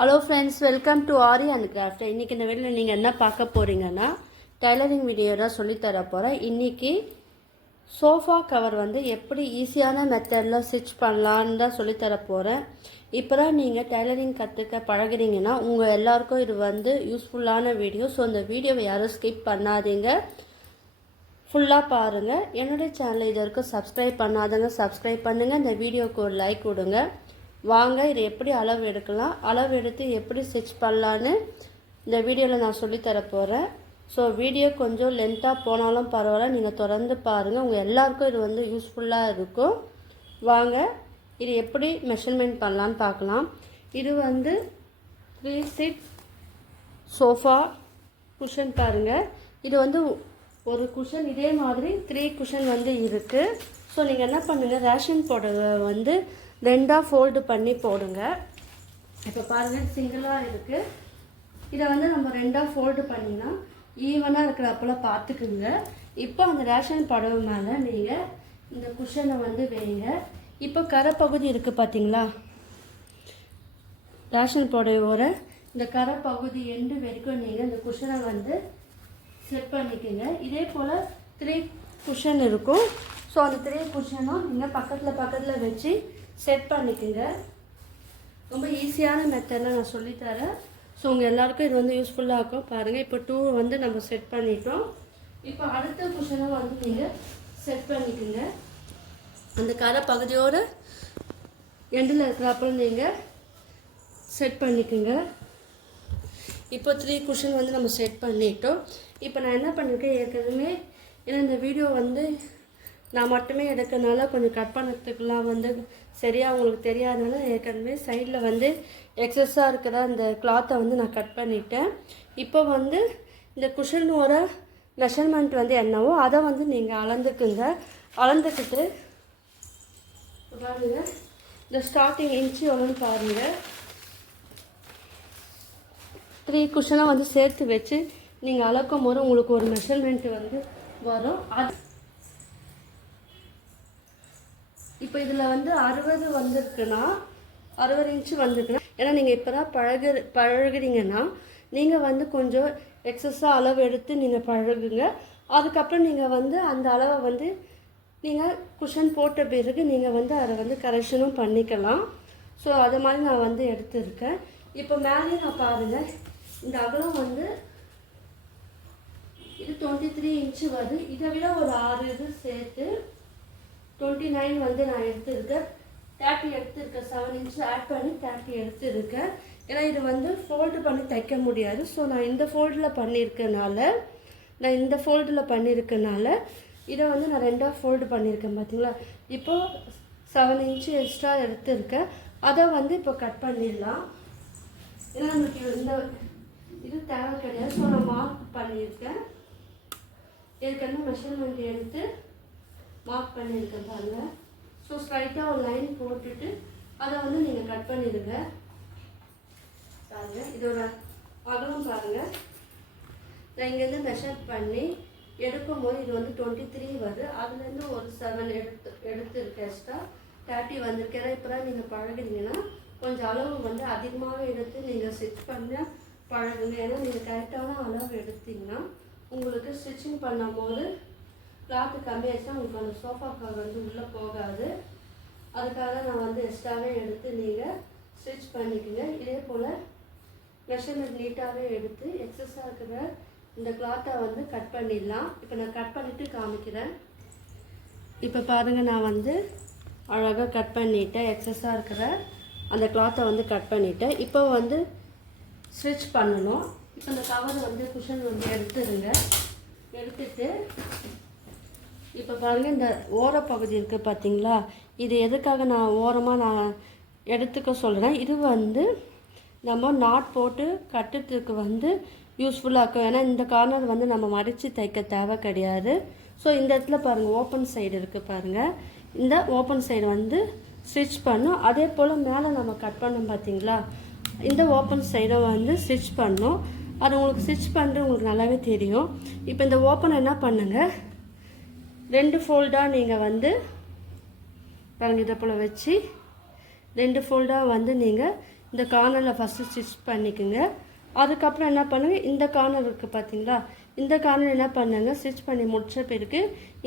Hello friends, welcome to aari and craft. இன்றைக்கி இந்த வீடியோவில் நீங்கள் என்ன பார்க்க போகிறீங்கன்னா, டைலரிங் வீடியோ தான் சொல்லித்தர போகிறேன். இன்றைக்கி சோஃபா கவர் வந்து எப்படி ஈஸியான மெத்தடில் ஸ்டிச் பண்ணலான்னு தான் சொல்லித்தர போகிறேன். இப்போ தான் நீங்கள் டைலரிங் கற்றுக்க பழகிறீங்கன்னா உங்கள் எல்லாருக்கும் இது வந்து யூஸ்ஃபுல்லான வீடியோ. ஸோ இந்த வீடியோவை யாரும் ஸ்கிப் பண்ணாதீங்க, ஃபுல்லாக பாருங்கள். என்னுடைய சேனலை இது வரைக்கும் சப்ஸ்கிரைப் பண்ணாதவங்க சப்ஸ்கிரைப் பண்ணுங்கள். இந்த வீடியோவுக்கு ஒரு லைக் கொடுங்க. வாங்க, இது எப்படி அளவு எடுக்கலாம், அளவு எடுத்து எப்படி ஸ்டிச் பண்ணலான்னு இந்த வீடியோவில் நான் சொல்லித்தர போகிறேன். ஸோ வீடியோ கொஞ்சம் லென்த்தாக போனாலும் பரவாயில்ல, நீங்கள் தொடர்ந்து பாருங்கள். உங்கள் எல்லாருக்கும் இது வந்து யூஸ்ஃபுல்லாக இருக்கும். வாங்க, இது எப்படி மெஷர்மெண்ட் பண்ணலான்னு பார்க்கலாம். இது வந்து 3 சீட் சோஃபா குஷன் பாருங்கள். இது வந்து ஒரு குஷன், இதே மாதிரி 3 குஷன் வந்து இருக்குது. ஸோ நீங்கள் என்ன பண்ணுங்கள், ரேஷன் புடவை வந்து 2ஆக ஃபோல்டு பண்ணி போடுங்க. இப்போ பாருங்கள், சிங்கிளாக இருக்குது. இதை வந்து நம்ம 2ஆக ஃபோல்டு பண்ணினா ஈவனாக இருக்கிறப்பெல்லாம் பார்த்துக்குங்க. இப்போ அந்த ரேஷன் புடவை மேலே நீங்கள் இந்த குஷனை வந்து வைங்க. இப்போ கரைப்பகுதி இருக்குது பார்த்தீங்களா, ரேஷன் புடவையோட இந்த கரைப்பகுதி எண்டு வரைக்கும் நீங்கள் இந்த குஷனை வந்து செட் பண்ணிக்கோங்க. இதே போல் 3 குஷன் இருக்கும். ஸோ அந்த 3 குஷனும் நீங்கள் பக்கத்தில் வச்சு செட் பண்ணிக்கோங்க. ரொம்ப ஈஸியான மெத்தடில் நான் சொல்லித்தரேன். ஸோ உங்கள் எல்லாருக்கும் இது வந்து யூஸ்ஃபுல்லாக இருக்கும். பாருங்கள், இப்போ 2 வந்து நம்ம செட் பண்ணிட்டோம். இப்போ அடுத்த குஷனை வந்து நீங்கள் செட் பண்ணிக்கோங்க. அந்த கரை பகுதியோட எண்டில் இருக்கிறப்ப நீங்கள் செட் பண்ணிக்கோங்க. இப்போ 3 குஷன் வந்து நம்ம செட் பண்ணிட்டோம். இப்போ நான் என்ன பண்ணியிருக்கேன், ஏற்கனவே ஏன்னா இந்த வீடியோ வந்து நான் மட்டுமே எடுக்கிறதுனால கொஞ்சம் கட் பண்ணுறதுக்கெலாம் வந்து சரியாக உங்களுக்கு தெரியாதனால ஏற்கனவே சைடில் வந்து எக்ஸஸாக இருக்கிற அந்த கிளாத்தை வந்து நான் கட் பண்ணிட்டேன். இப்போ வந்து இந்த குஷனோட மெஷர்மெண்ட் வந்து என்னவோ அதை வந்து நீங்கள் அளந்துக்குங்க. அளந்துக்கிட்டு பாருங்கள், இந்த ஸ்டார்டிங் இன்ச்சு எவ்வளோன்னு பாருங்கள். 3 குஷனை வந்து சேர்த்து வச்சு நீங்கள் அளக்கும் போது உங்களுக்கு ஒரு மெஷர்மெண்ட் வந்து வரும். அது இப்போ இதில் வந்து 60 வந்திருக்குன்னா 60 இன்ச்சு வந்திருக்குன்னா, ஏன்னா நீங்கள் இப்போ தான் பழகுறீங்கன்னா நீங்கள் வந்து கொஞ்சம் எக்ஸஸாக அளவு எடுத்து நீங்கள் பழகுங்க. அதுக்கப்புறம் நீங்கள் வந்து அந்த அளவை வந்து நீங்கள் குஷன் போட்ட பிறகு நீங்கள் வந்து அதை வந்து கரெக்ஷனும் பண்ணிக்கலாம். ஸோ அது மாதிரி நான் வந்து எடுத்துருக்கேன். இப்போ மேலே நான் பாருங்கள், இந்த அகலம் வந்து இது 23 இன்ச்சு வருது. இதை விட ஒரு 6 இது சேர்த்து 29 வந்து நான் எடுத்துருக்கேன். 30 எடுத்துருக்கேன். 7 இன்ச்சு ஆட் பண்ணி 30 எடுத்துருக்கேன். ஏன்னா இது வந்து ஃபோல்டு பண்ணி தைக்க முடியாது. ஸோ நான் இந்த ஃபோல்டில் பண்ணியிருக்கனால இதை வந்து நான் 2ஆக ஃபோல்டு பண்ணியிருக்கேன் பார்த்தீங்களா. இப்போது 7 இன்ச்சு எக்ஸ்ட்ரா எடுத்துருக்கேன். அதை வந்து இப்போ கட் பண்ணிடலாம். ஏன்னா நமக்கு இந்த இது தேவை கிடையாது. ஸோ நான் மார்க் பண்ணியிருக்கேன். ஏற்கனவே மெஷர்மெண்ட் எடுத்து மார்க் பண்ணியிருக்கேன் பாருங்கள். ஸோ ஸ்ட்ரைட்டாக ஒரு லைன் போட்டுட்டு அதை வந்து நீங்கள் கட் பண்ணிடுங்க. பாருங்கள், இதோட அகலம் பாருங்கள். நான் இங்கேருந்து மெஷர் பண்ணி எடுக்கும்போது இது வந்து 23 வருது. அதுலேருந்து ஒரு 7 எடுத்துருக்கேன். எக்ஸ்ட்ரா 30 வந்திருக்கு. ஏன்னா இப்போ தான் நீங்கள் பழகுறீங்கன்னா கொஞ்சம் அளவு வந்து அதிகமாகவே எடுத்து நீங்கள் ஸ்டிச் பண்ண பழகுங்க. ஏன்னா நீங்கள் கரெக்டான அளவு எடுத்திங்கன்னா உங்களுக்கு ஸ்டிச்சிங் பண்ணும் போது கிளாத்து கம்மியாச்சுன்னா உங்களுக்கு அந்த சோஃபா கவர் வந்து உள்ளே போகாது. அதுக்காக நான் வந்து எக்ஸ்ட்ராவே எடுத்து நீங்கள் ஸ்டிச் பண்ணிக்கோங்க. இதே போல் மெஷர்மெண்ட் நீட்டாகவே எடுத்து எக்ஸஸாக இருக்கிற இந்த கிளாத்தை வந்து கட் பண்ணிடலாம். இப்போ நான் கட் பண்ணிவிட்டு காமிக்கிறேன். இப்போ பாருங்கள், நான் வந்து அழகாக கட் பண்ணிவிட்டேன். எக்ஸஸாக இருக்கிற அந்த கிளாத்தை வந்து கட் பண்ணிவிட்டேன். இப்போ வந்து ஸ்டிச் பண்ணணும். இப்போ இந்த கவர் வந்து குஷன் வந்து எடுத்துட்டு இப்போ பாருங்கள், இந்த ஓரப்பகுதி இருக்குது பார்த்தீங்களா, இது எதுக்காக நான் ஓரமாக நான் எடுத்துக்க சொல்கிறேன். இது வந்து நம்ம நாட் போட்டு கட்டுறதுக்கு வந்து யூஸ்ஃபுல்லாக இருக்கும். ஏன்னா இந்த கார்னர் வந்து நம்ம மடித்து தைக்க தேவை கிடையாது. ஸோ இந்த இடத்துல பாருங்கள், ஓப்பன் சைடு இருக்குது பாருங்கள். இந்த ஓப்பன் சைடு வந்து ஸ்டிச் பண்ணும். அதே போல் மேலே நம்ம கட் பண்ணோம் பார்த்தீங்களா, இந்த ஓப்பன் சைடை வந்து ஸ்டிச் பண்ணோம். அது உங்களுக்கு ஸ்டிச் பண்ணுறது உங்களுக்கு நல்லாவே தெரியும். இப்போ இந்த ஓப்பன் என்ன பண்ணுங்கள், 2 ஃபோல்டாக நீங்கள் வந்து பாருங்கள், இதை போல் வச்சு 2 ஃபோல்டாக வந்து நீங்கள் இந்த கார்னரில் ஃபஸ்ட்டு ஸ்டிச் பண்ணிக்கோங்க. அதுக்கப்புறம் என்ன பண்ணுங்கள், இந்த கார்னர் இருக்குது பார்த்தீங்களா, இந்த கார்னர் என்ன பண்ணுங்க, ஸ்டிச் பண்ணி முடித்த பிறகு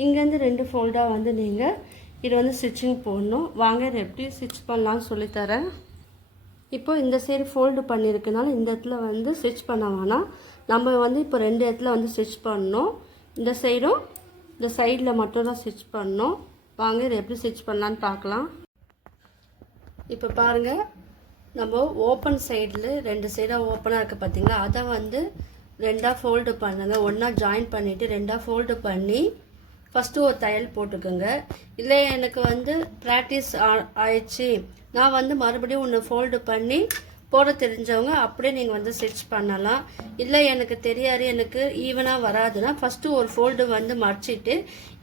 இங்கேருந்து 2 ஃபோல்டாக வந்து நீங்கள் இது வந்து ஸ்டிச்சிங் போடணும். வாங்க இதை எப்படி ஸ்டிச் பண்ணலான்னு சொல்லித்தரேன். இப்போது இந்த சைடு ஃபோல்டு பண்ணியிருக்கனால இந்த இடத்துல வந்து ஸ்டிச் பண்ண வேணாம். நம்ம வந்து இப்போ 2 இடத்துல வந்து ஸ்டிச் பண்ணணும். இந்த சைடும் இந்த சைடில் மட்டும் தான் ஸ்டிச் பண்ணணும். வாங்க இதை எப்படி ஸ்டிச் பண்ணலான்னு பார்க்கலாம். இப்போ பாருங்கள், நம்ம ஓப்பன் சைடில் 2 சைடாக ஓப்பனாக இருக்குது பார்த்தீங்களா, அதை வந்து 2ஆக ஃபோல்டு பண்ணுங்கள். ஒன்றா ஜாயின் பண்ணிவிட்டு 2ஆக ஃபோல்டு பண்ணி ஃபஸ்ட்டு ஒரு தையல் போட்டுக்கோங்க. இல்லை எனக்கு வந்து ப்ராக்டிஸ் ஆயிடுச்சு, நான் வந்து மறுபடியும் ஒன்று ஃபோல்டு பண்ணி போட தெரிஞ்சவங்க அப்படியே நீங்கள் வந்து ஸ்டிச் பண்ணலாம். இல்லை எனக்கு தெரியாது, எனக்கு ஈவனாக வராதுன்னா ஃபஸ்ட்டு ஒரு ஃபோல்டு வந்து மடிச்சிட்டு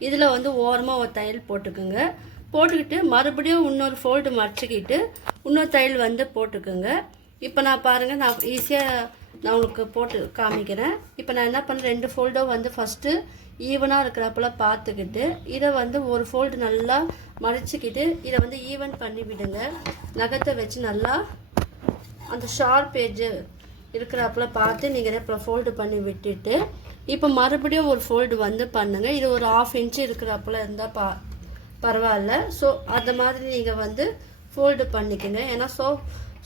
இதில் வந்து ஓரமாக ஒரு தையல் போட்டுக்கோங்க. போட்டுக்கிட்டு மறுபடியும் இன்னொரு ஃபோல்டு மடிச்சிக்கிட்டு இன்னொரு தையல் வந்து போட்டுக்கோங்க. இப்போ நான் பாருங்கள், நான் ஈஸியாக நான் உங்களுக்கு போட்டு காமிக்கிறேன். இப்போ நான் என்ன பண்ணுறேன், 2 ஃபோல்டும் வந்து ஃபஸ்ட்டு ஈவனாக இருக்கிறப்பல பார்த்துக்கிட்டு இதை வந்து ஒரு ஃபோல்டு நல்லா மடிச்சிக்கிட்டு இதை வந்து ஈவன் பண்ணி விடுங்க. நகத்தை வச்சு நல்லா அந்த ஷார்ப் எட்ஜு இருக்கிறப்பல பார்த்து நீங்கள் இப்போ ஃபோல்டு பண்ணி விட்டுட்டு இப்போ மறுபடியும் ஒரு ஃபோல்டு வந்து பண்ணுங்கள். இது ஒரு 1/2 இன்ச்சு இருக்கிறப்பல இருந்தால் பரவாயில்ல. ஸோ அந்த மாதிரி நீங்கள் வந்து ஃபோல்டு பண்ணிக்கோங்க. ஏன்னா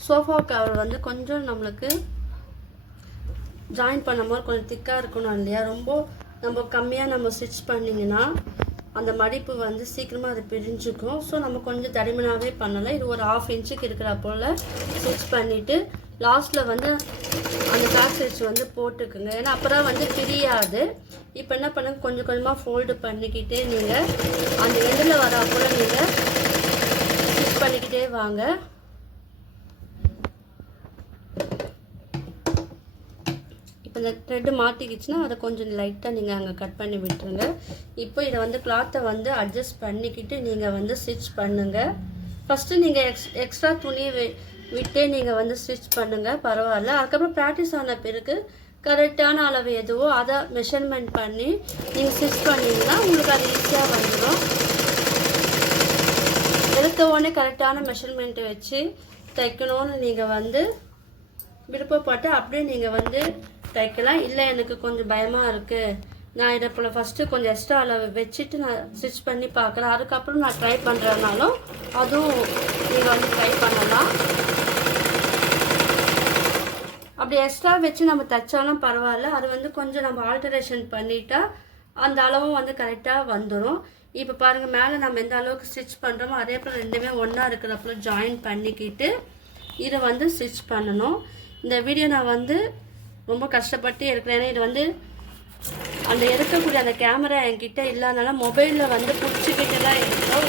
சோஃபா கவர் வந்து கொஞ்சம் நம்மளுக்கு ஜாயின் பண்ணும் போது கொஞ்சம் திக்காக இருக்கணும் இல்லையா. ரொம்ப நம்ம கம்மியாக நம்ம ஸ்டிச் பண்ணிங்கன்னா அந்த மடிப்பு வந்து சீக்கிரமாக அது பிரிஞ்சுக்கும். ஸோ நம்ம கொஞ்சம் தடிமனாகவே பண்ணலாம். இது ஒரு 1/2 இன்ச்சுக்கு இருக்கிற போல் ஸ்டிச் பண்ணிவிட்டு லாஸ்ட்டில் வந்து அந்த கிளாஸ் ஸ்டிச் வந்து போட்டுக்குங்க. ஏன்னா அப்புறம் வந்து பிரியாது. இப்போ என்ன பண்ணுங்க, கொஞ்சம் கொஞ்சமாக ஃபோல்டு பண்ணிக்கிட்டே நீங்கள் அந்த எண்டில் வர போல் நீங்கள் ஸ்டிச் பண்ணிக்கிட்டே வாங்க. இப்போ இந்த த்ரெட்டு மாட்டிக்கிச்சுன்னா அதை கொஞ்சம் லைட்டாக நீங்கள் அங்கே கட் பண்ணி விட்டுருங்க. இப்போ இதை வந்து கிளாத்தை வந்து அட்ஜஸ்ட் பண்ணிக்கிட்டு நீங்கள் வந்து ஸ்டிச் பண்ணுங்கள். ஃபஸ்ட்டு நீங்கள் எக்ஸ்ட்ரா துணியை விட்டே நீங்கள் வந்து ஸ்டிச் பண்ணுங்கள், பரவாயில்ல. அதுக்கப்புறம் ப்ராக்டிஸ் ஆன பிறகு கரெக்டான அளவு எதுவோ அதை மெஷர்மெண்ட் பண்ணி நீங்கள் ஸ்டிச் பண்ணிங்கன்னா உங்களுக்கு அது ஈஸியாக வந்துடும். எடுத்த உடனே கரெக்டான மெஷர்மெண்ட்டை வச்சு தைக்கணும்னு நீங்கள் வந்து விருப்பப்பட்டு அப்படியே நீங்கள் வந்து தைக்கலாம். இல்லை எனக்கு கொஞ்சம் பயமாக இருக்குது, நான் இதை போல் ஃபஸ்ட்டு கொஞ்சம் எக்ஸ்ட்ரா அளவு வச்சுட்டு நான் ஸ்டிச் பண்ணி பார்க்குறேன், அதுக்கப்புறம் நான் ட்ரை பண்ணுறதுனாலும் அதுவும் நீங்கள் வந்து ட்ரை பண்ணலாம். அப்படி எக்ஸ்ட்ரா வச்சு நம்ம தைச்சாலும் பரவாயில்ல. அது வந்து கொஞ்சம் நம்ம ஆல்டரேஷன் பண்ணிட்டா அந்த அளவும் வந்து கரெக்டாக வந்துடும். இப்போ பாருங்கள், மேலே நம்ம எந்த அளவுக்கு ஸ்டிச் பண்ணுறோமோ அதே போல் ரெண்டுமே ஒன்றா இருக்கிறப்பல ஜாயின் பண்ணிக்கிட்டு இதை வந்து ஸ்டிச் பண்ணணும். இந்த வீடியோ நான் வந்து ரொம்ப கஷ்டப்பட்டு இருக்கிறேன். ஏன்னா இது வந்து அந்த எடுக்கக்கூடிய அந்த கேமரா என்கிட்ட இல்லாதனால மொபைலில் வந்து பிடிச்சிக்கிட்டு தான் இருக்கும்.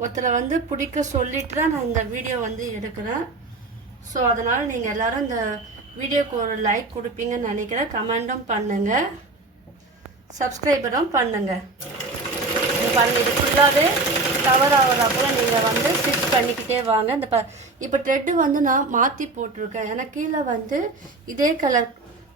ஒருத்தரை வந்து பிடிக்க சொல்லிட்டு தான் நான் இந்த வீடியோ வந்து எடுக்கிறேன். ஸோ அதனால் நீங்கள் எல்லோரும் இந்த வீடியோக்கு ஒரு லைக் கொடுப்பீங்கன்னு நினைக்கிறேன். கமெண்ட்டும் பண்ணுங்கள், சப்ஸ்கிரைபரும் பண்ணுங்கள். பாருங்கள், இது ஃபுல்லாகவே கவர் ஆகிறப்போ நீங்கள் வந்து ஸ்டிச் பண்ணிக்கிட்டே வாங்க. இந்த இப்போ த்ரெட்டு வந்து நான் மாற்றி போட்டிருக்கேன். ஏன்னா கீழே வந்து இதே கலர்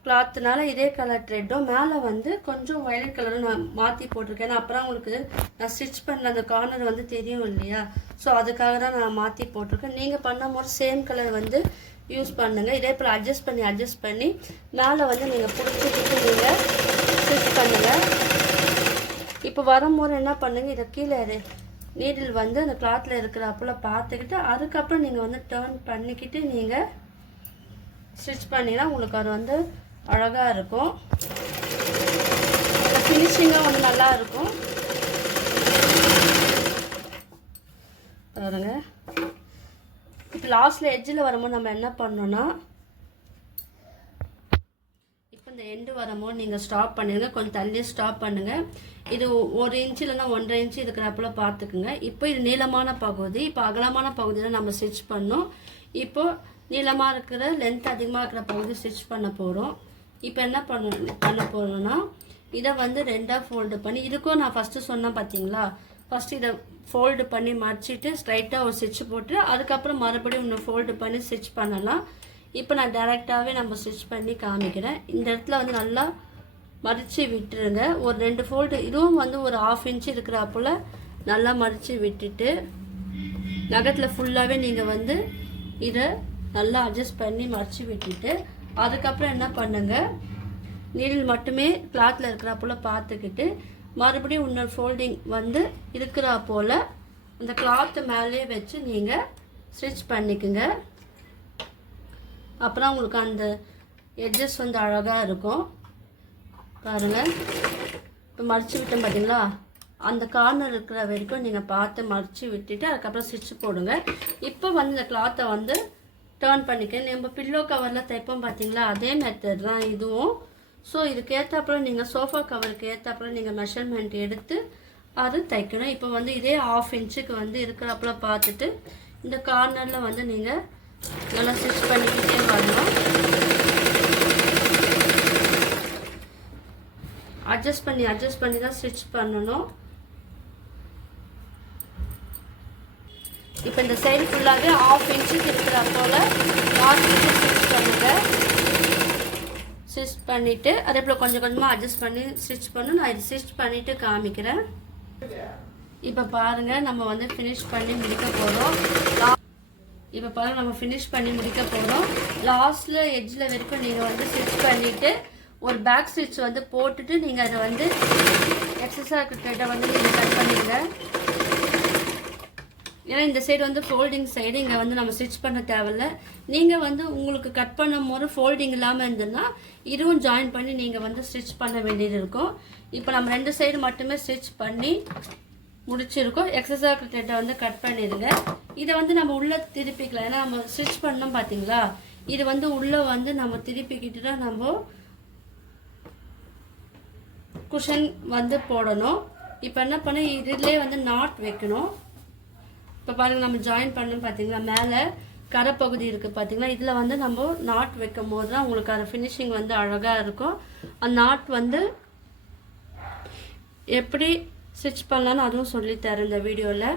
கிளாத்துனால இதே கலர் த்ரெட்டும் மேலே வந்து கொஞ்சம் வயலட் கலரும் நான் மாற்றி போட்டிருக்கேன். ஏன்னா அப்புறம் உங்களுக்கு நான் ஸ்டிச் பண்ண அந்த கார்னர் வந்து தெரியும் இல்லையா. ஸோ அதுக்காக தான் நான் மாற்றி போட்டிருக்கேன். நீங்கள் பண்ணும்போது சேம் கலர் வந்து யூஸ் பண்ணுங்கள். இதே போல் அட்ஜஸ்ட் பண்ணி மேலே வந்து நீங்கள் பிடிச்சிக்கிட்டு நீங்கள் ஸ்டிச் பண்ணுங்கள். இப்போ வரும்போது என்ன பண்ணுங்கள், இதை கீழே நீடில் வந்து அந்த கிளாத்தில் இருக்கிற அப்போலாம் பார்த்துக்கிட்டு அதுக்கப்புறம் நீங்கள் வந்து டர்ன் பண்ணிக்கிட்டு நீங்கள் ஸ்டிச் பண்ணிங்கன்னா உங்களுக்கு அது வந்து அழகாக இருக்கும். ஃபினிஷிங்காக வந்து நல்லா இருக்கும். பாருங்க, இப்போ லாஸ்ட்டில் எட்ஜில் வரும்போது நம்ம என்ன பண்ணோன்னா, இப்போ இந்த எண்டு வரும்போது நீங்கள் ஸ்டாப் பண்ணிடுங்க, கொஞ்சம் தள்ளி ஸ்டாப் பண்ணுங்கள். இது 1 இன்ச்சு இல்லைன்னா 1.5 இன்ச்சு இருக்கிறப்பல பார்த்துக்குங்க. இப்போ இது நீளமான பகுதி, இப்போ அகலமான பகுதியில் நம்ம ஸ்டிச் பண்ணோம். இப்போ நீளமாக இருக்கிற லென்த் அதிகமாக இருக்கிற பகுதி ஸ்டிச் பண்ண போகிறோம். இப்போ என்ன பண்ண போகிறோன்னா, இதை வந்து 2ஆக ஃபோல்டு பண்ணி, இதுக்கும் நான் ஃபஸ்ட்டு சொன்னேன் பார்த்தீங்களா, ஃபஸ்ட்டு இதை ஃபோல்டு பண்ணி மடிச்சிட்டு ஸ்ட்ரைட்டாக ஒரு ஸ்டிச் போட்டு அதுக்கப்புறம் மறுபடியும் இன்னும் ஃபோல்டு பண்ணி ஸ்டிச் பண்ணலாம். இப்போ நான் டைரெக்டாகவே நம்ம ஸ்டிச் பண்ணி காமிக்கிறேன். இந்த இடத்துல வந்து நல்லா மடித்து விட்டுருங்க. ஒரு 2 ஃபோல்டு, இதுவும் வந்து ஒரு 1/2 இன்ச்சு இருக்கிற போல் நல்லா மடித்து விட்டுட்டு நகத்தில் ஃபுல்லாகவே நீங்கள் வந்து இதை நல்லா அட்ஜஸ்ட் பண்ணி மடித்து விட்டுட்டு அதுக்கப்புறம் என்ன பண்ணுங்கள், நீடில் மட்டுமே கிளாத்தில் இருக்கிறா போல் பார்த்துக்கிட்டு மறுபடியும் இன்னொரு ஃபோல்டிங் வந்து இருக்கிறா போல் அந்த கிளாத்து மேலே வச்சு நீங்கள் ஸ்டிச் பண்ணிக்கோங்க. அப்புறம் உங்களுக்கு அந்த எட்ஜஸ் வந்து அழகாக இருக்கும். பாருங்கள், இப்போ மடித்து விட்டோம் பார்த்தீங்களா, அந்த கார்னர் இருக்கிற வரைக்கும் நீங்கள் பார்த்து மடித்து விட்டுட்டு அதுக்கப்புறம் ஸ்டிச் போடுங்க. இப்போ வந்து இந்த கிளாத்தை வந்து டேர்ன் பண்ணிக்க. நம்ம பில்லோ கவரில் தைப்போம் பார்த்தீங்களா, அதே மெத்தட் தான் இதுவும். ஸோ இதுக்கு ஏற்றாப்புறம் நீங்கள் சோஃபா கவருக்கு ஏற்றாப்புறம் நீங்கள் மெஷர்மெண்ட் எடுத்து அது தைக்கணும். இப்போ வந்து இதே 1/2 இன்ச்சுக்கு வந்து இருக்கிறப்பல பார்த்துட்டு இந்த கார்னரில் வந்து நீங்கள் நல்லா ஸ்டிச் பண்ணிக்கிட்டே வரணும். அட்ஜஸ்ட் பண்ணி தான் ஸ்டிச் பண்ணணும். இப்போ இந்த சைடு ஃபுல்லாகவே 1/2 இன்ச்சுக்கு இருக்கிற போல் 4 இன்ச்சு ஸ்டிச் பண்ணுங்கள். ஸ்டிச் பண்ணிவிட்டு அதே போல் கொஞ்சம் கொஞ்சமாக அட்ஜஸ்ட் பண்ணி ஸ்டிச் பண்ணணும். நான் இது ஸ்டிச் பண்ணிவிட்டு காமிக்கிறேன். இப்போ பாருங்கள், நம்ம வந்து ஃபினிஷ் பண்ணி முடிக்க போகிறோம். லாஸ்ட்டில் எட்ஜில் வரைக்கும் நீங்கள் வந்து ஸ்டிச் பண்ணிவிட்டு ஒரு பேக் ஸ்டிச் வந்து போட்டுட்டு நீங்கள் அதை வந்து எக்ஸஸாக இருக்கிற வந்து நீங்கள் கட் பண்ணிடுங்க. ஏன்னா இந்த சைடு வந்து ஃபோல்டிங் சைடு இங்கே வந்து நம்ம ஸ்டிச் பண்ண தேவையில்லை. நீங்கள் வந்து உங்களுக்கு கட் பண்ணும் போது ஃபோல்டிங் இல்லாமல் இருந்ததுன்னா இதுவும் ஜாயின் பண்ணி நீங்கள் வந்து ஸ்டிச் பண்ண வேண்டியது இருக்கும். இப்போ நம்ம 2 சைடு மட்டுமே ஸ்டிச் பண்ணி முடிச்சிருக்கோம். எக்ஸஸாக இருக்கிற வந்து கட் பண்ணிடுங்க. இதை வந்து நம்ம உள்ளே திருப்பிக்கலாம். ஏன்னா நம்ம ஸ்டிச் பண்ணோம் பார்த்தீங்களா, இது வந்து உள்ளே வந்து நம்ம திருப்பிக்கிட்டு தான் நம்ம குஷன் வந்து போடணும். இப்போ என்ன பண்ண, இதுலேயே வந்து நாட் வைக்கணும். இப்போ பாருங்கள், நம்ம ஜாயின் பண்ணணும் பார்த்தீங்களா, மேலே கரைப்பகுதி இருக்குது பார்த்தீங்களா, இதில் வந்து நம்ம நாட் வைக்கும் போது தான் உங்களுக்கு அது ஃபினிஷிங் வந்து அழகாக இருக்கும். அந்த நாட் வந்து எப்படி ஸ்டிச் பண்ணலான்னு அதுவும் சொல்லித்தரேன் இந்த வீடியோவில்.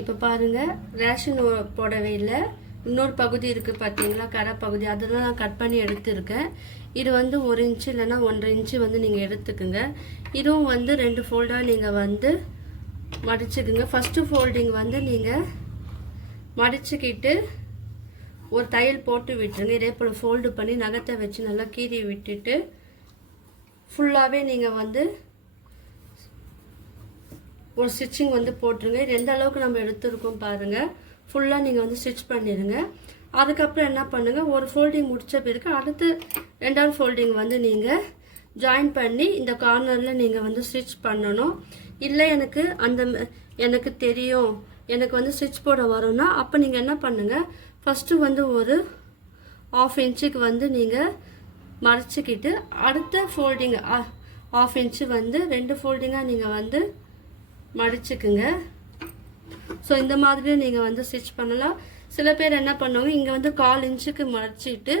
இப்போ பாருங்கள், ரேஷன் புடவையில் இன்னொரு பகுதி இருக்குது பார்த்தீங்களா, கரை பகுதி, அதெல்லாம் நான் கட் பண்ணி எடுத்துருக்கேன். இது வந்து 1 இன்ச்சு இல்லைன்னா 1.5 இன்ச்சு வந்து நீங்கள் எடுத்துக்குங்க. இதுவும் வந்து 2 ஃபோல்டாக நீங்கள் வந்து மடிச்சுக்குங்க. ஃபஸ்ட்டு ஃபோல்டிங் வந்து நீங்கள் மடிச்சுக்கிட்டு ஒரு தையல் போட்டு விட்டுருங்க. இதே போல் ஃபோல்டு பண்ணி நகத்தை வச்சு நல்லா கீறி விட்டுட்டு ஃபுல்லாகவே நீங்கள் வந்து ஒரு ஸ்டிச்சிங் வந்து போட்டுருங்க. இது எந்த அளவுக்கு நம்ம எடுத்துருக்கோம் பாருங்கள், ஃபுல்லாக நீங்கள் வந்து ஸ்டிச் பண்ணிடுங்க. அதுக்கப்புறம் என்ன பண்ணுங்கள், ஒரு ஃபோல்டிங் முடித்த பிறகு அடுத்து 2வது ஃபோல்டிங் வந்து நீங்கள் ஜாயின் பண்ணி இந்த கார்னரில் நீங்கள் வந்து ஸ்டிச் பண்ணணும். இல்லை எனக்கு தெரியும், எனக்கு வந்து ஸ்டிச் போட வரும்னா அப்போ நீங்கள் என்ன பண்ணுங்கள், ஃபஸ்ட்டு வந்து ஒரு 1/2 இன்ச்சுக்கு வந்து நீங்கள் மடிச்சுக்கிட்டு அடுத்த ஃபோல்டிங் 1/2 இன்ச்சு வந்து 2 ஃபோல்டிங்காக நீங்கள் வந்து மடிச்சுக்குங்க. ஸோ இந்த மாதிரி நீங்கள் வந்து ஸ்டிச் பண்ணலாம். சில பேர் என்ன பண்ணுவாங்க, இங்கே வந்து 1/4 இன்ச்சுக்கு மடிச்சிட்டு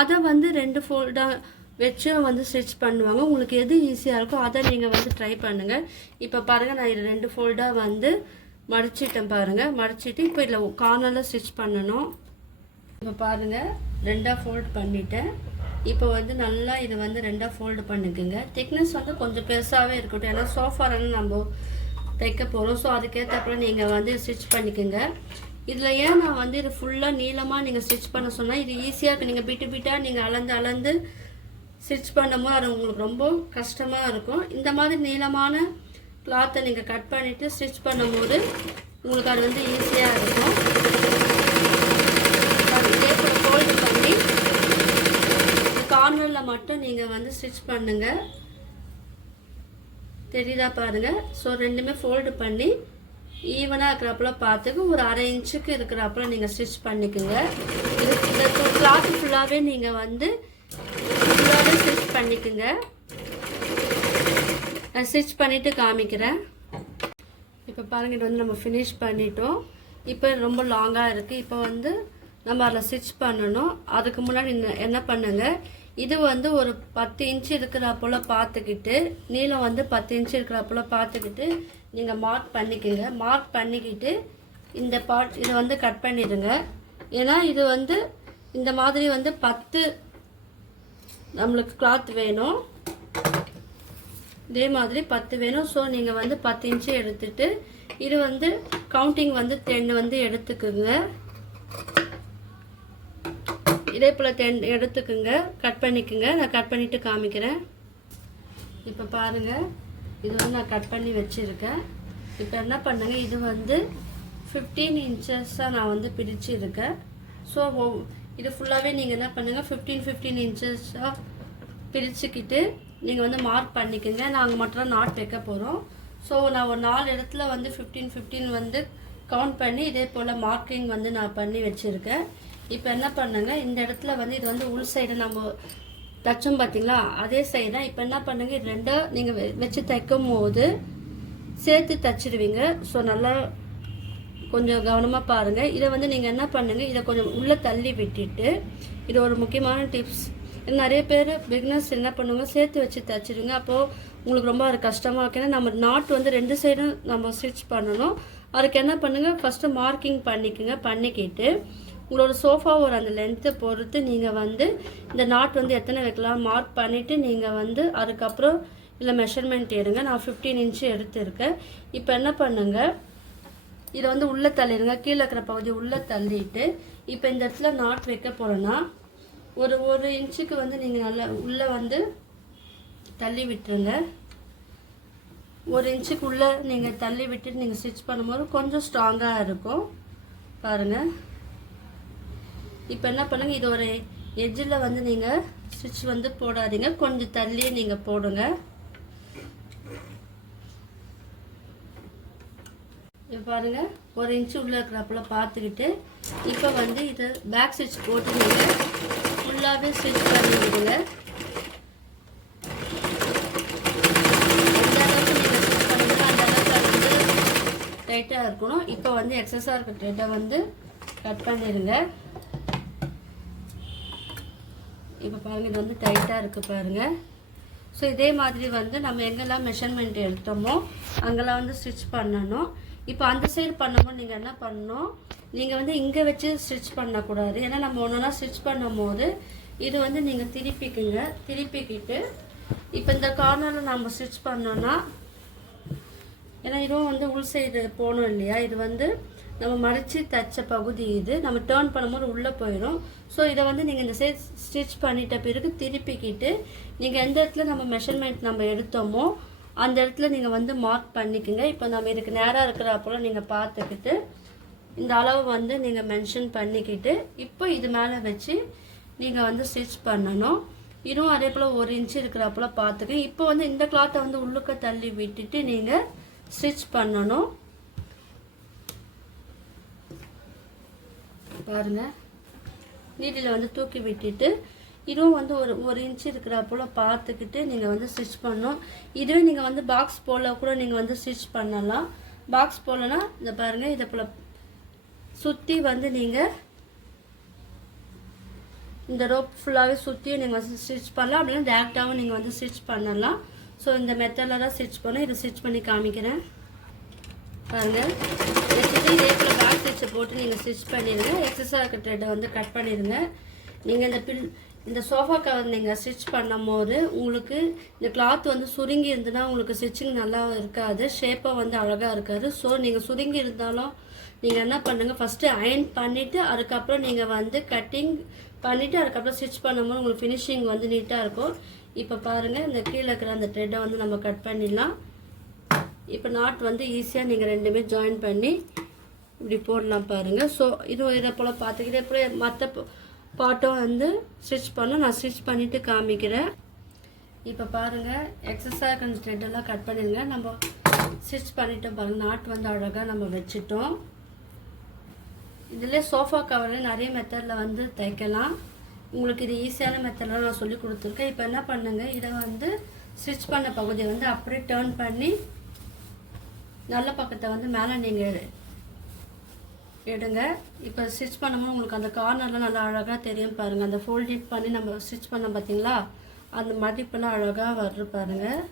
அதை வந்து 2 ஃபோல்டாக வச்சு வந்து ஸ்டிச் பண்ணுவாங்க. உங்களுக்கு எது ஈஸியாக இருக்கோ அதை நீங்கள் வந்து ட்ரை பண்ணுங்கள். இப்போ பாருங்கள், நான் இது 2 ஃபோல்டாக வந்து மடிச்சிட்டேன் பாருங்கள். மடிச்சிட்டு இப்போ இதில் கார்னரில் ஸ்டிச் பண்ணணும். இப்போ பாருங்கள், 2ஆக ஃபோல்ட் பண்ணிவிட்டேன். இப்போ வந்து நல்லா இதை வந்து 2ஆக ஃபோல்டு பண்ணிக்கோங்க. திக்னஸ் வந்து கொஞ்சம் பெருசாகவே இருக்கட்டும், ஏன்னா சோஃபாரெல்லாம் நம்ம தைக்க போகிறோம். ஸோ அதுக்கேற்றப்பல நீங்கள் வந்து ஸ்டிச் பண்ணிக்கோங்க. இதில் ஏன் நான் வந்து இது ஃபுல்லாக நீளமாக நீங்கள் ஸ்டிச் பண்ண சொன்னால், இது ஈஸியாக இருக்குது. நீங்கள் பிட்டாக நீங்கள் அளந்து ஸ்டிச் பண்ணும்போது அது உங்களுக்கு ரொம்ப கஷ்டமாக இருக்கும். இந்த மாதிரி நீளமான கிளாத்தை நீங்கள் கட் பண்ணிவிட்டு ஸ்டிச் பண்ணும்போது உங்களுக்கு அது வந்து ஈஸியாக இருக்கும். இதே போல் ஃபோல்டு பண்ணி கார்னரில் மட்டும் நீங்கள் வந்து ஸ்டிச் பண்ணுங்கள். தெரியுதா பாருங்கள். ஸோ 2மே ஃபோல்டு பண்ணி ஈவனாக இருக்கிறப்பல பார்த்துக்கு ஒரு 1/2 இன்ச்சுக்கு இருக்கிறப்பல நீங்கள் ஸ்டிச் பண்ணிக்கோங்க. இந்த கிளாத்து ஃபுல்லாகவே நீங்கள் வந்து ஃபுல்லாகவே ஸ்டிச் பண்ணிக்கோங்க. நான் ஸ்டிச் பண்ணிவிட்டு காமிக்கிறேன். இப்போ பாருங்கள், இது வந்து நம்ம ஃபினிஷ் பண்ணிட்டோம். இப்போ ரொம்ப லாங்காக இருக்குது. இப்போ வந்து நம்ம அதில் ஸ்டிச் பண்ணணும். அதுக்கு முன்னாடி என்ன பண்ணுங்க, இது வந்து ஒரு 10 இன்ச்சு இருக்கிற போல் பார்த்துக்கிட்டு, நீளம் வந்து 10 இன்ச்சு இருக்கிற போல் பார்த்துக்கிட்டு நீங்கள் மார்க் பண்ணிக்கோங்க. மார்க் பண்ணிக்கிட்டு இந்த பார்ட் இதை வந்து கட் பண்ணிடுங்க. ஏன்னா இது வந்து இந்த மாதிரி வந்து 10 நம்மளுக்கு கிளாத் வேணும். இதே மாதிரி 10 வேணும். ஸோ நீங்கள் வந்து 10 இன்ச்சு எடுத்துட்டு இது வந்து கவுண்டிங் வந்து 10 வந்து எடுத்துக்குங்க. இதே போல் 10 எடுத்துக்குங்க, கட் பண்ணிக்குங்க. நான் கட் பண்ணிவிட்டு காமிக்கிறேன். இப்போ பாருங்கள், இது வந்து நான் கட் பண்ணி வச்சுருக்கேன். இப்போ என்ன பண்ணுங்க, இது வந்து 15 இன்ச்சஸாக நான் வந்து பிரிச்சுருக்கேன். ஸோ இது ஃபுல்லாகவே நீங்கள் என்ன பண்ணுங்கள், 15 இன்ச்சஸாக பிரிச்சுக்கிட்டு நீங்கள் வந்து மார்க் பண்ணிக்கோங்க. நாங்கள் மட்டும் நாட் வைக்க போகிறோம். ஸோ நான் ஒரு 4 இடத்துல வந்து 15 வந்து கவுண்ட் பண்ணி இதே போல் மார்க்கிங் வந்து நான் பண்ணி வச்சுருக்கேன். இப்போ என்ன பண்ணுங்க, இந்த இடத்துல வந்து இது வந்து உள் சைடு நம்ம தைச்சோம் பார்த்தீங்களா, அதே சைடு தான். இப்போ என்ன பண்ணுங்க, இது ரெண்டும் நீங்கள் வச்சு தைக்கும் போது சேர்த்து தைச்சிடுவீங்க. ஸோ நல்லா கொஞ்சம் கவனமாக பாருங்கள். இதை வந்து நீங்கள் என்ன பண்ணுங்கள், இதை கொஞ்சம் உள்ளே தள்ளி விட்டுட்டு, இது ஒரு முக்கியமான டிப்ஸ். நிறைய பேர் பிகினர்ஸ் என்ன பண்ணுவாங்க, சேர்த்து வச்சு தைச்சிடுங்க. அப்போது உங்களுக்கு ரொம்ப அது கஷ்டமாக இருக்கு. ஏன்னா நம்ம நாட் வந்து 2 சைடும் நம்ம ஸ்டிச் பண்ணணும். அதுக்கு என்ன பண்ணுங்கள், ஃபஸ்ட்டு மார்க்கிங் பண்ணிக்கோங்க. பண்ணிக்கிட்டு உங்களோட சோஃபா ஒரு அந்த லென்த்தை பொறுத்து நீங்கள் வந்து இந்த நாட் வந்து எத்தனை வைக்கலாம் மார்க் பண்ணிவிட்டு நீங்கள் வந்து அதுக்கப்புறம் இல்லை மெஷர்மெண்ட் எடுங்க. நான் 15 இன்ச்சு எடுத்துருக்கேன். இப்போ என்ன பண்ணுங்கள், இதை வந்து உள்ளே தள்ளிடுங்க. கீழே இருக்கிற பகுதி உள்ளே தள்ளிட்டு இப்போ இந்த இடத்துல நாட் வைக்க போகிறோன்னா ஒரு இன்ச்சுக்கு வந்து நீங்கள் நல்லா உள்ளே வந்து தள்ளி விட்டுருங்க. 1 இன்ச்சுக்கு உள்ளே நீங்கள் தள்ளி விட்டுட்டு நீங்கள் ஸ்டிச் பண்ணும்போது கொஞ்சம் ஸ்ட்ராங்காக இருக்கும். பாருங்கள், இப்போ என்ன பண்ணுங்கள், இது ஒரு எட்ஜில் வந்து நீங்கள் ஸ்டிச் வந்து போடாதீங்க, கொஞ்சம் தள்ளியே நீங்கள் போடுங்க. இப்போ பாருங்கள், 1 இன்ச்சு உள்ளே இருக்கிறப்பல பார்த்துக்கிட்டு இப்போ வந்து இது பேக் ஸ்டிச் போட்டு நீங்கள் ஃபுல்லாகவே ஸ்டிச் பண்ணிவிடுங்க. டைட்டாக இருக்கணும். இப்போ வந்து எக்ஸஸாக இருக்க த்ரெட்டை வந்து கட் பண்ணிடுங்க. இப்போ பாருங்கள், இது வந்து டைட்டாக இருக்குது பாருங்கள். ஸோ இதே மாதிரி வந்து நம்ம எங்கெல்லாம் மெஷர்மெண்ட் எடுத்தோமோ அங்கெல்லாம் வந்து ஸ்டிச் பண்ணணும். இப்போ அந்த சைடு பண்ணும்போது நீங்கள் என்ன பண்ணணும், நீங்கள் வந்து இங்கே வச்சு ஸ்டிச் பண்ணக்கூடாது. ஏன்னா நம்ம ஒன்றா ஸ்டிச் பண்ணும் போது இது வந்து நீங்கள் திருப்பிக்கிட்டு இப்போ இந்த கார்னரில் நம்ம ஸ்டிச் பண்ணோன்னா, ஏன்னா இதுவும் வந்து உள் சைடு போகணும் இல்லையா, இது வந்து நம்ம மடித்து தைச்ச பகுதி, இது நம்ம டேர்ன் பண்ணும்போது உள்ளே போயிடும். ஸோ இதை வந்து நீங்கள் இந்த சைட் ஸ்டிச் பண்ணிட்ட பிறகு திருப்பிக்கிட்டு நீங்கள் எந்த இடத்துல நம்ம மெஷர்மெண்ட் நம்ம எடுத்தோமோ அந்த இடத்துல நீங்கள் வந்து மார்க் பண்ணிக்கோங்க. இப்போ நம்ம இதுக்கு நேராக இருக்கிறப்போல நீங்கள் பார்த்துக்கிட்டு இந்த அளவு வந்து நீங்கள் மென்ஷன் பண்ணிக்கிட்டு இப்போ இது மேலே வச்சு நீங்கள் வந்து ஸ்டிச் பண்ணணும். இதுவும் அதே போல் 1 இன்ச்சு இருக்கிறப்போல பார்த்துக்க. இப்போ வந்து இந்த கிளாத்தை வந்து உள்ளுக்க தள்ளி விட்டுட்டு நீங்கள் ஸ்டிச் பண்ணணும். பாருங்கள், நீடில் வந்து தூக்கி விட்டுட்டு இதுவும் வந்து ஒரு இன்ச்சு இருக்கிறப்போல பார்த்துக்கிட்டு நீங்கள் வந்து ஸ்டிச் பண்ணணும். இதுவே நீங்கள் வந்து பாக்ஸ் போல கூட நீங்கள் வந்து ஸ்டிச் பண்ணலாம். பாக்ஸ் போலனா இந்த பாருங்கள், இதை போல் சுற்றி வந்து நீங்கள் இந்த ரோப் ஃபுல்லாகவே சுற்றியும் நீங்கள் வந்து ஸ்டிச் பண்ணலாம். அப்படின்னா டேரெக்டாகவும் நீங்கள் வந்து ஸ்டிச் பண்ணலாம். ஸோ இந்த மெத்தடில் தான் ஸ்டிச் பண்ண, இதை ஸ்டிச் பண்ணி காமிக்கிறேன். பாருங்கள், வச்சுட்டு இதே போல் பேக் ஸ்டிச்சை போட்டு நீங்கள் ஸ்டிச் பண்ணிடுங்க. எக்ஸஸாக இருக்க த்ரெட்டை வந்து கட் பண்ணிடுங்க. நீங்கள் இந்த சோஃபா கவர் நீங்கள் ஸ்டிச் பண்ணும் போது உங்களுக்கு இந்த கிளாத் வந்து சுருங்கி இருந்ததுன்னா உங்களுக்கு ஸ்டிச்சிங் நல்லா இருக்காது, ஷேப்பாக வந்து அழகாக இருக்காது. ஸோ நீங்கள் சுருங்கி இருந்தாலும் நீங்கள் என்ன பண்ணுங்கள், ஃபஸ்ட்டு அயன் பண்ணிவிட்டு அதுக்கப்புறம் நீங்கள் வந்து கட்டிங் பண்ணிவிட்டு அதுக்கப்புறம் ஸ்டிச் பண்ணும்போது உங்களுக்கு ஃபினிஷிங் வந்து நீட்டாக இருக்கும். இப்போ பாருங்கள், இந்த கீழே இருக்கிற அந்த த்ரெட்டை வந்து நம்ம கட் பண்ணிடலாம். இப்போ நாட் வந்து ஈஸியாக நீங்கள் ரெண்டுமே ஜாயின் பண்ணி இப்படி போடலாம் பாருங்கள். ஸோ இதுவும் இதை போல் பார்த்துக்கிட்டே போல் மற்ற பாட்டும் வந்து ஸ்டிச் பண்ண நான் ஸ்டிச் பண்ணிவிட்டு காமிக்கிறேன். இப்போ பாருங்கள், எக்ஸஸாக கொஞ்சம் த்ரெட்டெல்லாம் கட் பண்ணிடுங்க. நம்ம ஸ்டிச் பண்ணிட்டோம் பாருங்கள், நாட் வந்து அழகாக நம்ம வச்சுட்டோம். இதில் சோஃபா கவரில் நிறைய மெத்தடில் வந்து தைக்கலாம். உங்களுக்கு இது ஈஸியான மெத்தடில் நான் சொல்லி கொடுத்துருக்கேன். இப்போ என்ன பண்ணுங்கள், இதை வந்து ஸ்டிச் பண்ண பகுதியை வந்து அப்படியே டேர்ன் பண்ணி நல்ல பக்கத்தை வந்து மேலே நீங்கள் எடுங்க. இப்போ ஸ்டிச் பண்ணும்போது உங்களுக்கு அந்த கார்னர்லாம் நல்லா அழகாக தெரியும் பாருங்கள். அந்த ஃபோல்டிங் பண்ணி நம்ம ஸ்டிச் பண்ண பார்த்தீங்களா, அந்த மடிப்பெல்லாம் அழகாக வர்ற பாருங்கள்.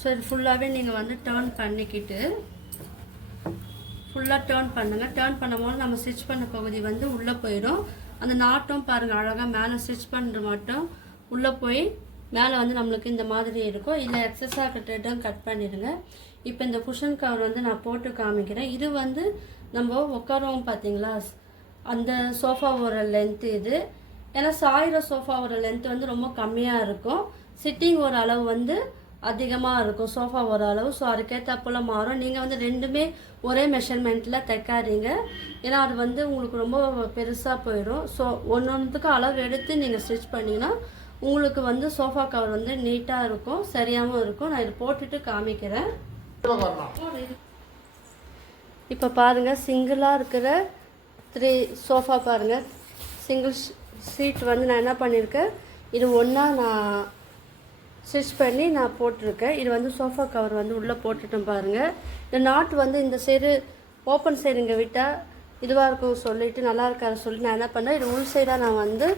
ஸோ இது ஃபுல்லாகவே நீங்கள் வந்து டேர்ன் பண்ணிக்கிட்டு ஃபுல்லாக டேர்ன் பண்ணுங்கள். டேர்ன் பண்ணும்போது நம்ம ஸ்டிச் பண்ண பகுதி வந்து உள்ளே போயிடும். அந்த நாட்டும் பாருங்கள் அழகாக மேலே ஸ்டிச் பண்ணுற மட்டும் உள்ளே போய் மேலே வந்து நம்மளுக்கு இந்த மாதிரி இருக்கும். இல்லை எக்ஸஸாக கட்டும் கட் பண்ணிடுங்க. இப்போ இந்த குஷன் கவர் வந்து நான் போட்டு காமிக்கிறேன். இது வந்து நம்ம உட்காரோம் பார்த்தீங்களா, அந்த சோஃபாவோட லென்த்து இது. ஏன்னா சாயிற சோஃபாவோட லென்த் வந்து ரொம்ப கம்மியாக இருக்கும், சிட்டிங் ஒரு அளவு வந்து அதிகமாக இருக்கும் சோஃபா ஒரு அளவு. ஸோ அதுக்கேற்றப்போல் மாறும். நீங்கள் வந்து ரெண்டுமே ஒரே மெஷர்மெண்ட்டில் தைக்காதீங்க, ஏன்னா அது வந்து உங்களுக்கு ரொம்ப பெருசாக போயிடும். ஸோ ஒன்றுத்துக்கு அளவு எடுத்து நீங்கள் ஸ்டிச் பண்ணிங்கன்னா உங்களுக்கு வந்து சோஃபா கவர் வந்து நீட்டாக இருக்கும், சரியாகவும் இருக்கும். நான் இது போட்டுட்டு காமிக்கிறேன். இப்போ பாருங்கள், சிங்கிளாக இருக்கிற 3 சோஃபா பாருங்கள், சிங்கிள் சீட் வந்து நான் என்ன பண்ணியிருக்கேன், இது ஒன்றா நான் ஸ்டிச் பண்ணி நான் போட்டிருக்கேன். இது வந்து சோஃபா கவர் வந்து உள்ளே போட்டுட்டேன் பாருங்கள். இந்த நாட் வந்து இந்த சைடு ஓப்பன் சைடு இங்கே விட்டால் இதுவாக இருக்கும் சொல்லிவிட்டு நல்லா இருக்காது சொல்லி நான் என்ன பண்ணேன், இது உள் சைடாக நான் வந்து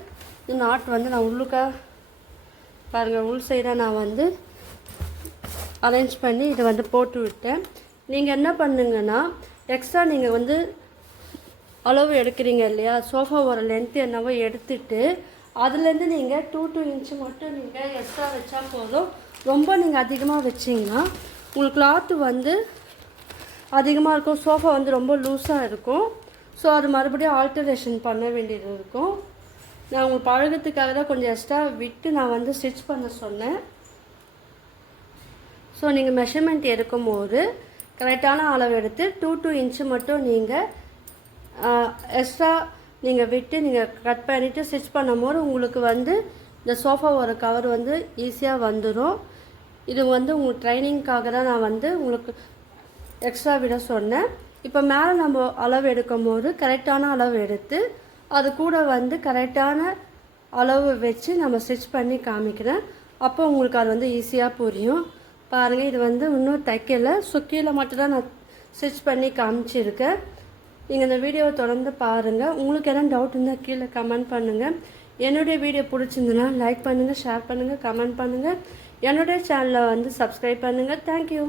இந்த நாட் வந்து நான் உள்ளுக்கா பாருங்கள் உள் சைடாக நான் வந்து அரேஞ்ச் பண்ணி இதை வந்து போட்டு விட்டேன். நீங்கள் என்ன பண்ணுங்கன்னா, எக்ஸ்ட்ரா நீங்கள் வந்து அளவு எடுக்கிறீங்க இல்லையா, சோஃபாவோட லென்த்து என்னவோ எடுத்துட்டு அதுலேருந்து நீங்கள் 2 இன்ச்சு மட்டும் நீங்கள் எக்ஸ்ட்ரா வச்சா போதும். ரொம்ப நீங்கள் அதிகமாக வச்சிங்கன்னா உங்களுக்கு கிளாத்து வந்து அதிகமாக இருக்கும், சோஃபா வந்து ரொம்ப லூஸாக இருக்கும். ஸோ அது மறுபடியும் ஆல்டரேஷன் பண்ண வேண்டியது இருக்கும். நான் உங்களுக்கு பழகத்துக்காக தான் கொஞ்சம் எக்ஸ்ட்ரா விட்டு நான் வந்து ஸ்டிச் பண்ண சொன்னேன். ஸோ நீங்கள் மெஷர்மெண்ட் எடுக்கும்போது கரெக்டான அளவு எடுத்து 2 இன்ச்சு மட்டும் நீங்கள் எக்ஸ்ட்ரா நீங்கள் விட்டு நீங்கள் கட் பண்ணிவிட்டு ஸ்டிச் பண்ணும்போது உங்களுக்கு வந்து இந்த சோஃபாவோட கவர் வந்து ஈஸியாக வந்துடும். இது வந்து உங்களுக்கு ட்ரைனிங்காக தான் நான் வந்து உங்களுக்கு எக்ஸ்ட்ரா விட சொன்னேன். இப்போ மேலே நம்ம அளவு எடுக்கும் போது கரெக்டான அளவு எடுத்து அது கூட வந்து கரெக்டான அளவு வச்சு நம்ம ஸ்டிச் பண்ணி காமிக்கிறேன். அப்போ உங்களுக்கு அது வந்து ஈஸியாக புரியும். பாருங்கள், இது வந்து இன்னும் தைக்கலை, சுக்கியில் மட்டும்தான் நான் ஸ்டிச் பண்ணி காமிச்சிருக்கேன். நீங்கள் இந்த வீடியோவை தொடர்ந்து பாருங்கள். உங்களுக்கு என்ன டவுட் இருந்தால் கீழே கமெண்ட் பண்ணுங்கள். என்னுடைய வீடியோ பிடிச்சிருந்துன்னா லைக் பண்ணுங்கள், ஷேர் பண்ணுங்கள், கமெண்ட் பண்ணுங்கள். என்னுடைய சேனலை வந்து சப்ஸ்கிரைப் பண்ணுங்கள். தேங்க்யூ.